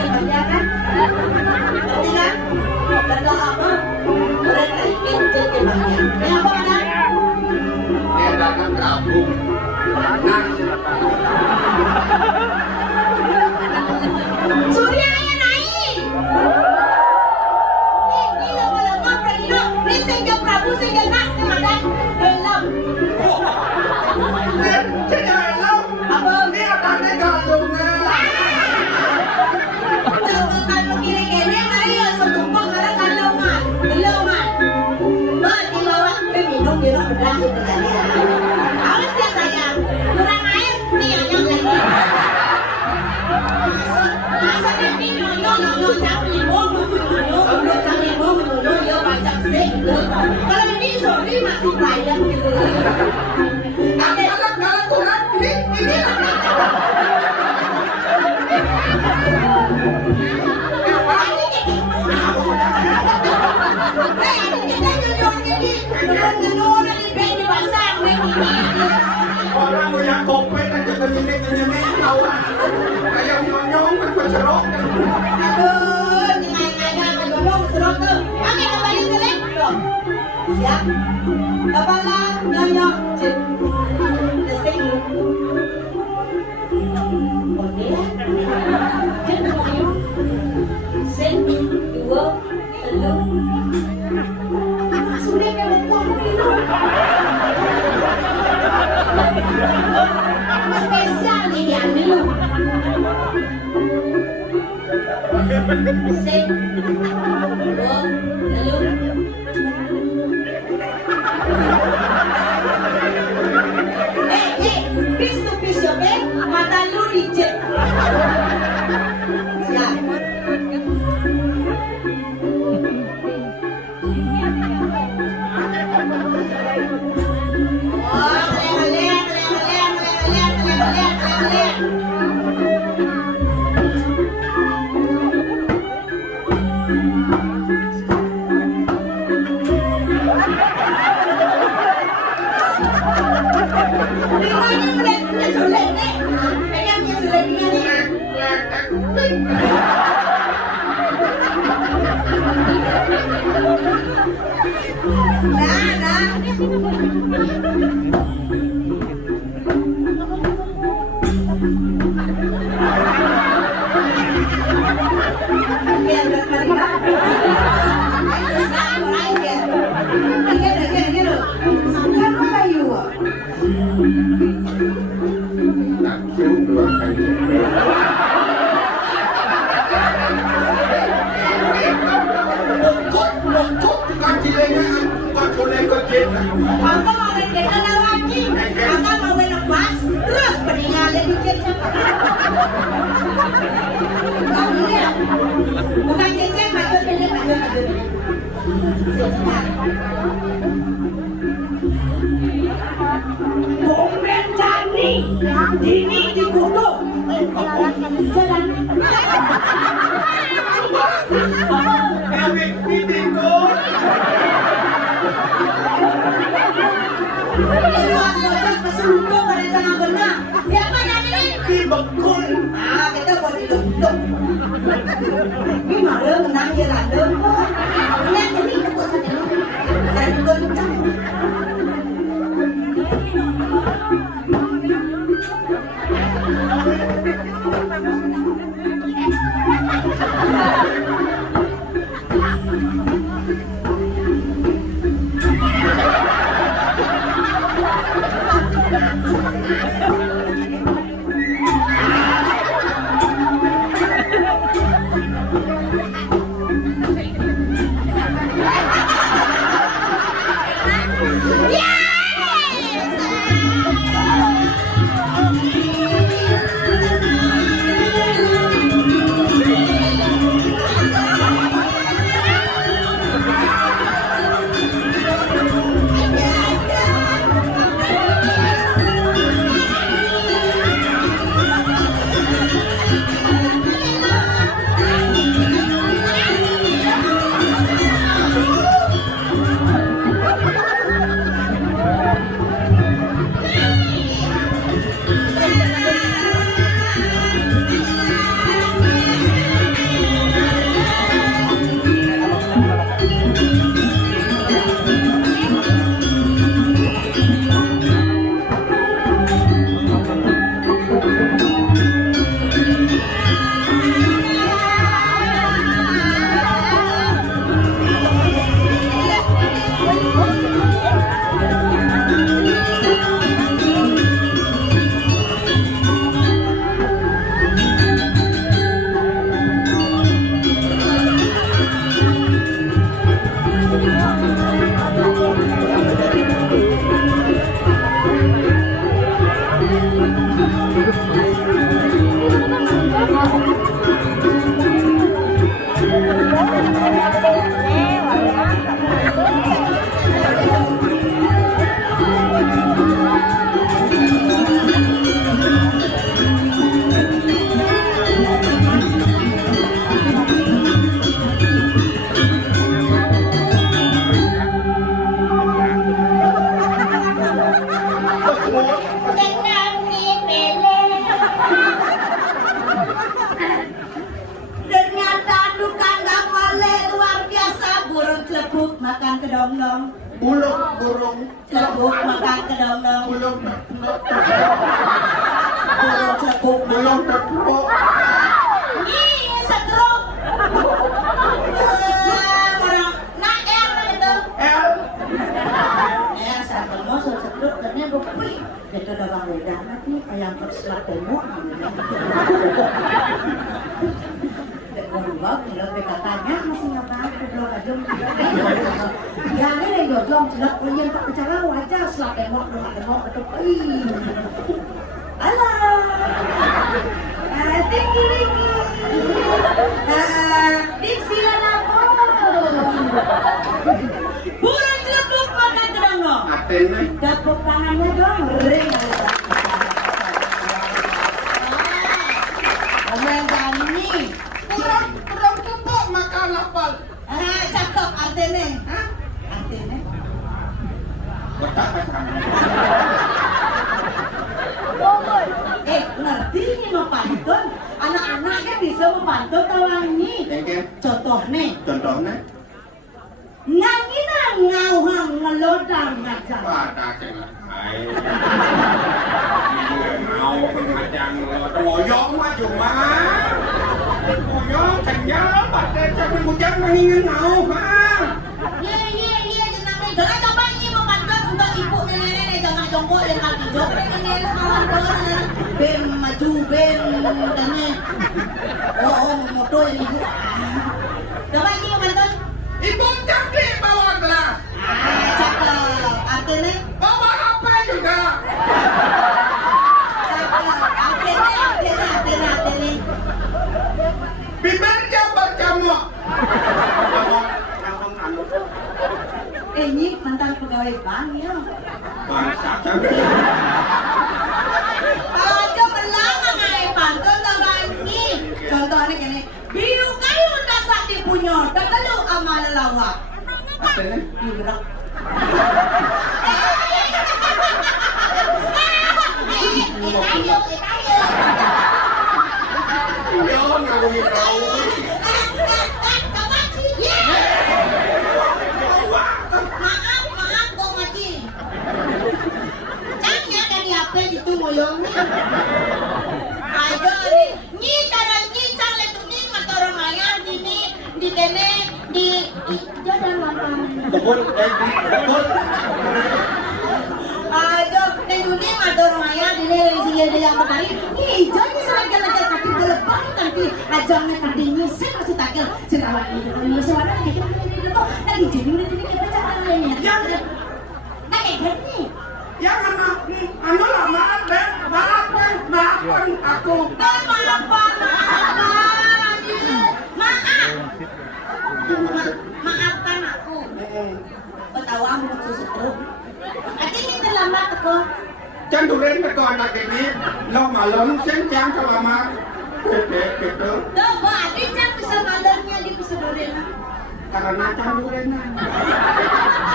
kebanyakan. Ngerti kan? Berdoa apa? Mereka ingin kebanyakan. Ini apa anak? Dia dagang kerabung. Nah, Surya ayah naik. Ini lama-lama pergi ini sehingga Prabu sehingga nak kemadang dalam. jadi dalam. Apa? Ini adanya galungnya. Kalau kira-kira mari ya setumpuk karena kalongan, gelongan. Mak dibawa ke minum di rumah belah itu tadi. Awas ya sayang, kurang air nih yang lagi. Masa ini nyonya jauh limau jauh limau ya macam sih. Kalau ini sorry masih bayar gitu. Kalau kurang ini orang yang kopet dan nyenyek kawan kayak nyong kan berserok Aduh, nyengay-ngay menolong serot tuh. Oke, kembali ke laptop. Siap. Kepala nyonyok. Testing. Oke. Cek kamu. Sen, dua, telu. Sudah kayak mau minum. Spesial nih yang minum. Sen, dua, telu. Face to face ya, be? Mata lu reject. Siap. Oh, kalian. Maka mau kita lagi, maka mau lepas, terus peninggalan dikit. Kamu lihat, bukan cecek, maju. Bomben Jani, ini dikutuk. Jalan. Epic Pitikot. Ini wajah keselundup pada jangan benar. Biar mana ini? Dibekul. Ah, kita buat diluntuk. Ini malah menang jalan dong. Lihat jadi kita saja. Dan goncang. kedong-dong. Buluk burung. Celebuk makan kedong-dong. Buluk Burung celebuk buluk teruk. Ih, setruk. Orang nak itu. Satu musuh setruk karena gue pergi. Kita udah bang wedanat nih ayam perselak tembok. Berubah, kalau katanya masih ngapain? Belum aja. Ya ini yang jojong, celak punya tak bicara wajar selak tembok atau alah, tinggi. Diksilan apa? Burung celebuk makan kedong dong. Atene. Tepuk tangannya dong, ring. Burung kembok makan apel. Cakep artinya. Artinya. Ngerti nih mau pantun. Anak-anaknya bisa mau pantun tawangi. Contohnya. Nyanyi ngauhang ngelodang ngajang. Pada kena hai. Mau ngajang ngoyong mah cuma. Ngoyong cengnya pada jangan hujan mengingat ngau ha. Iya jenangnya. Jangan coba ini mau pantun untuk ibu nenek jangan jongkok dan kaki jongkok nenek kawan-kawan ben maju ben nenek. Oh memoto ini ibu. Coba ini mau pantun. Ibu cantik bawa gelas. Cakep. Artinya? Bawa apa juga? Cakep. Artinya. Bibirnya bercamuk. Ini mantan pegawai bank ya. Bangsa cantik. Aja melangan ay pantun tawangi. Contohnya gini. Biu kayu dasak dipunya. Dakalu amal lawak. Artinya? Biurak. Yo ngawi kau. Maaf, Bang Haji. Jangan dari apa itu moyong. Ayo ni cara ni cara tu ni motor maya di kene di jalan makan. Betul. Ayo di dunia motor maya di sini ada yang bertari. Ni jadi selagi lagi kaki berlepas kaki ajangnya kaki nyusin masih takil. Sirawan ini masih mana lagi kita ini tu lagi jadi kita cara lainnya. Yang Gini. yang anu lah maafkan aku. Maafkan aku. Betawamu susu terus. Ini terlambat aku. Can duren ke anak ini lo malam senjang selamat. Gitu. Tuh, Adi can bisa malamnya di Pusudorena. Karena can duren.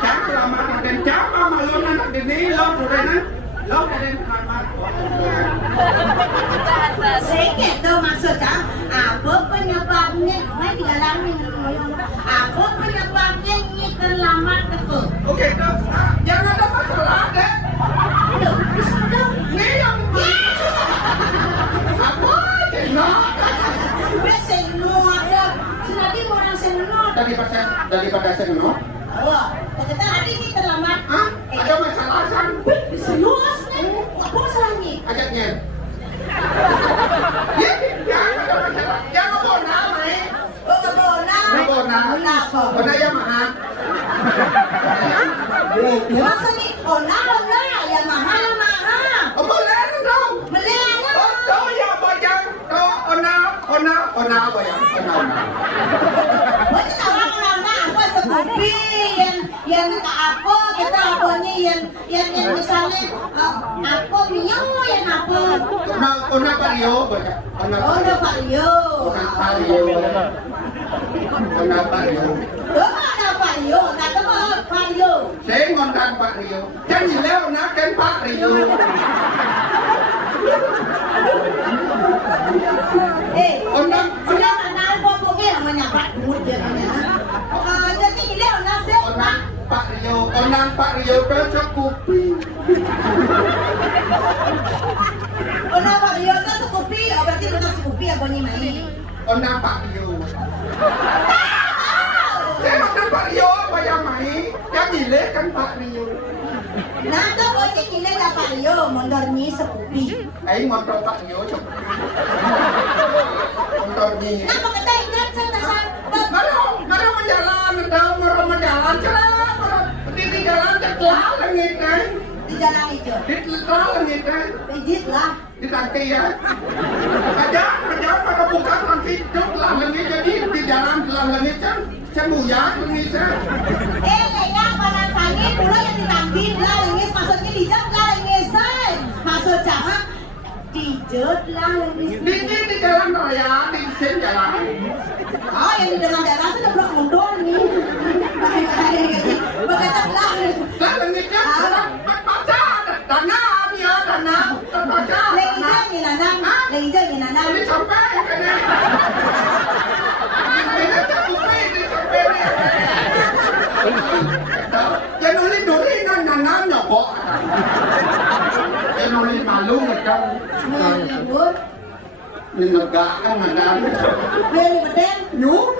Can selamat dan can malam anak ini lo duren. Lo duren selamat. Sedikit tuh maksudnya apa penyebabnya? Mai dialami apa penyebabnya ini terlambat aku? Oke, jangan ada masalah deh. Aduh, bisa dong. Ini yang apa? Jenok. Senok dong. Senadi orang senok. Daripada senok. Oh, ternyata hari ini terlambat. Hah? Ada masalah kan? Bisa luas nih. Apa masalahnya? Ajaknya. Ya, ada masalah. Jangan bona, Mai. Oh, kebona. Bona. Bona yang mahal. Masa nih? Ona, ya mahal. Oh, boleh dong. Melena. Oh, ya bayang. Oh, ona bayang. Buat orang apa sekopi yang apa kita apanya yang misalnya apa mio yang apa Ona pario bayang. Ona vario nada mah vario Saya ngondang Pak Rio. Jangan leo nak kan Pak Rio. Ondang sudah kenal pokoknya namanya Pak Mut ya namanya jadi leo nasi Pak Onang Pak Rio tercukupi. Onang Pak Rio tercukupi, berarti betul cukupi apa nih mai? Onang Pak Rio. Saya Onang Pak Rio apa yang mai? Yang gile kan Pak Rio. Nah, tuh bocah gile lah Pak Rio, mondor nih cukupi. Aing motor Pak Rio cukupi. Motor nih. Nah, pokoknya ingat saya Maro menjalan, maro menjalan, cerah, di jalan celah langit kan? di jalan hijau. Di celah langit kan? Pijit lah. Di tangki ya. Kerja pada buka tangki celah langit jadi di jalan celah langit kan? Sembuyak langit kan? Leyak panas angin, dulu yang ditangki, lah lengis maksudnya dijat lah lengis say. Maksud jangan dijat lah lengis. Di jalan raya, di sen jalan. Oh, yang di dalam daerah sudah belum mundur nih. Begitu lah. Lah langit kan? Baca dana dia dana. Baca. Lengis ni nanang, lengis ni nanang. Ini sampai kan? Ini sampai di sampai ni. Yang nulis nanam nyokok. Yang nulis malu macam. Nyebut. Menegak kan macam. Dia ni beden. Nyum.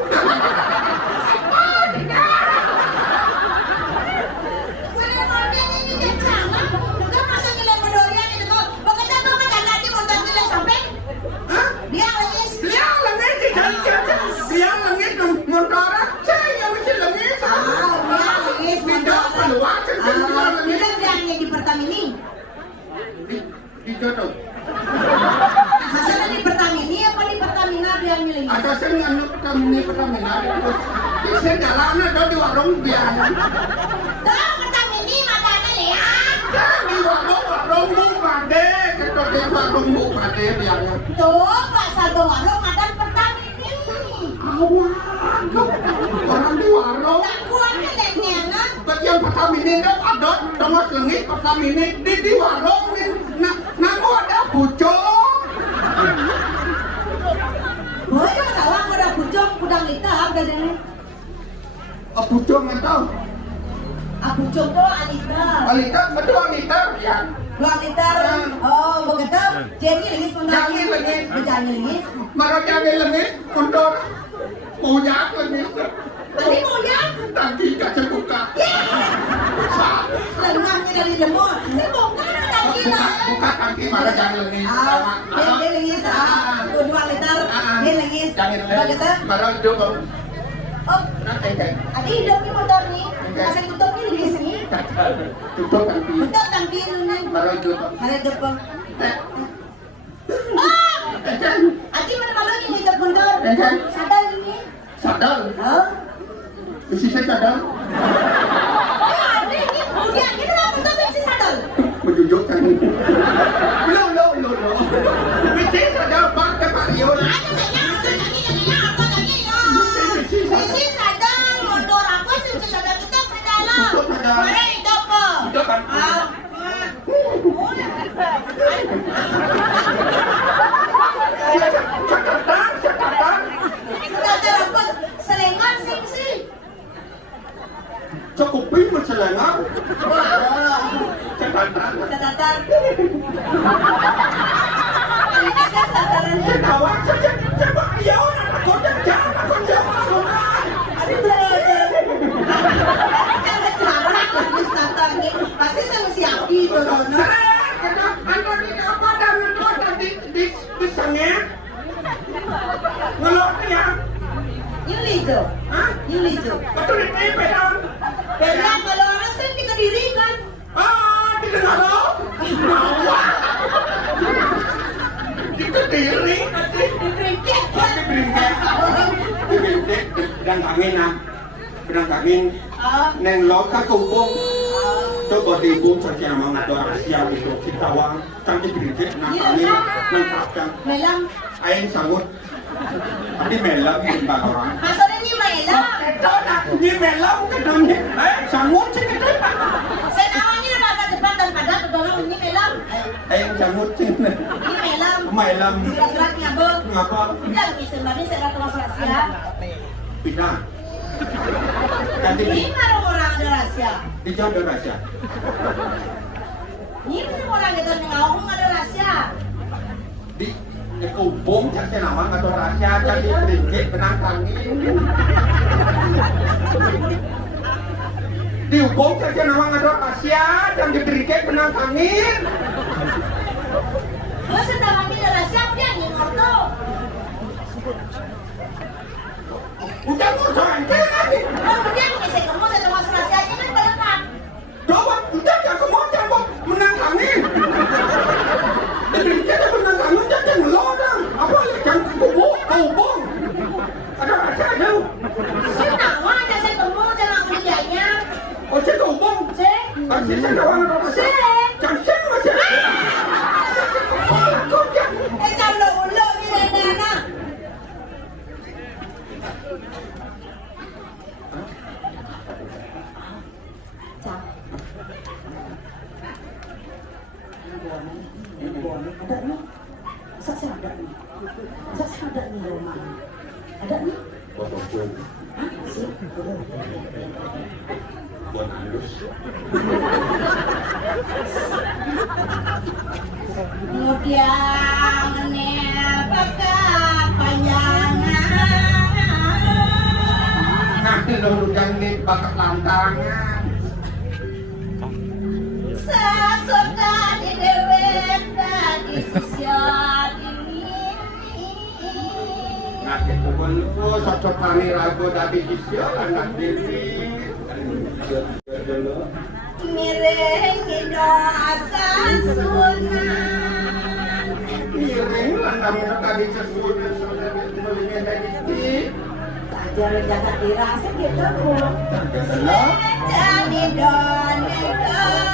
Dia langit motor saya mesti langit. Tidak keluar Dia yang di Pertamini. di jodoh. Hasilnya di Pertamini apa di Pertamina dia yang milih? Ada saya anu Pertamina itu. Saya jalan ada di warung biar. Tahu Pertamini matanya lihat. Di warung bu pade, kita di warung bu pade biar. Tuh Pak Saldo warung ada Pertamini. Awak, orang di warung. Tak kuat kelengnya nak. Bagian Pertamina itu ada dengan selengit Pertamina di warung ni. Namu ada pucuk. Boleh kan tahu aku ada pucuk kudang hitam dari ni. Pucuk nggak tahu. Pucuk tu alita. Alita betul Alita ya. 2 liter. Oh begitu. Jadi lingis Jangan lingis. Jangan lingis. Marah jangan lengit untuk punya lengit. Tadi mau ya? Tadi kaca buka. Lengahnya dari lemur. Saya buka tadi lah. Buka tangki marah jangan lengit. Dia lingis. 2 liter. Dia lingis. Jangan Begitu. lengit. Marah hidup. Oh, Nanti kan. adi hidup ni motor ni. Masih tutup ni lingis ni. Tutup tangki. Tutup tangki ni. Marah hidup. Mana depan? Kan? Adi mana malu ni hidup motor? Kan? Sadar ni. Sadar. Oh. Isi saya sadar. Adi ni. Udah, kita nak motor mesti sadar. Menunjukkan. Lo. Mesti sadar bang tempat Rio. Ada saya motor tadi lah. Mesti sadar motor apa sih mesti sadar kita sadar lah. Mari hidup apa? Hidup kan? Catatan. Sadar apa? Selengan sih. Cukupi mencelengar. Wah. Catatan. Catatan. Ini kan sadaran. Kawan saja. Coba Rio nak aku jangan. Aduh belajar. Kan cara wisata ni pasti sama siap itu loh. Anda di apa dan ngelot di sengit. Ngelotnya. Ini hijau. Hah? Ini hijau. Betul ini pedang. Pedang kalau orang sering di Kediri kan. Di Kediri. Di Kediri. Di Peringkat kan. Di Peringkat. Pedang angin lah. Pedang angin. Neng lot ka kubung. Coba dibung saja mau ke Asia itu kita wang cantik sedikit nak angin nangkapkan. Melam. Aing sangut. Tadi melam di bawah. Maksudnya ni melam. Itu nak di melam ke dunia. Sangut sih itu. Saya namanya masa depan dan pada tolong ini melam. Aing sangut sih. Ini melam. Melam. Surat ngabuk. Ngapa? Bilang ni sembari saya kelas Asia. Pindah. Ganti Ini orang ada rahasia. Di jauh ada rahasia. Ini kan orang itu ngomong ada rahasia. Di kubung jadi nama atau rahasia jadi berintik benang angin. Di kubung jadi nama atau rahasia dan diberikan benang angin. Lo sedang ambil rahasia dia ngingor tuh. Udah mau soalnya lagi. Oh dia mengisi kamu satu mas rahasianya kan berlengkap. Coba udah jangan kamu jangan menang angin. Diberikan benang angin jadi ngelodang. Apa ya jangan kubung. Ada rahasia ada. Senang aja saya kamu jangan kerjanya. Oh saya kubung. Cek. Pasti saya doang ada rahasia. Jangan saya macam. Jangan ulo gini nana. Cak. Ada nih. Saya ada nih. Saya ada nih rumah. Ada nih. Potong. Hah? Sih. Buat halus. Kemudian menepakkan panjangan. Nah, nurutkan nih bakat lantangan. Sesuka di dewek dan di sisian ini. Nah, itu pun sosok kami ragu dari sisio anak diri. Miring ido asal sunan. Miring kami tadi sesudah melingin dari Sajar jaga dirasa gitu. Jaga Jadi donika.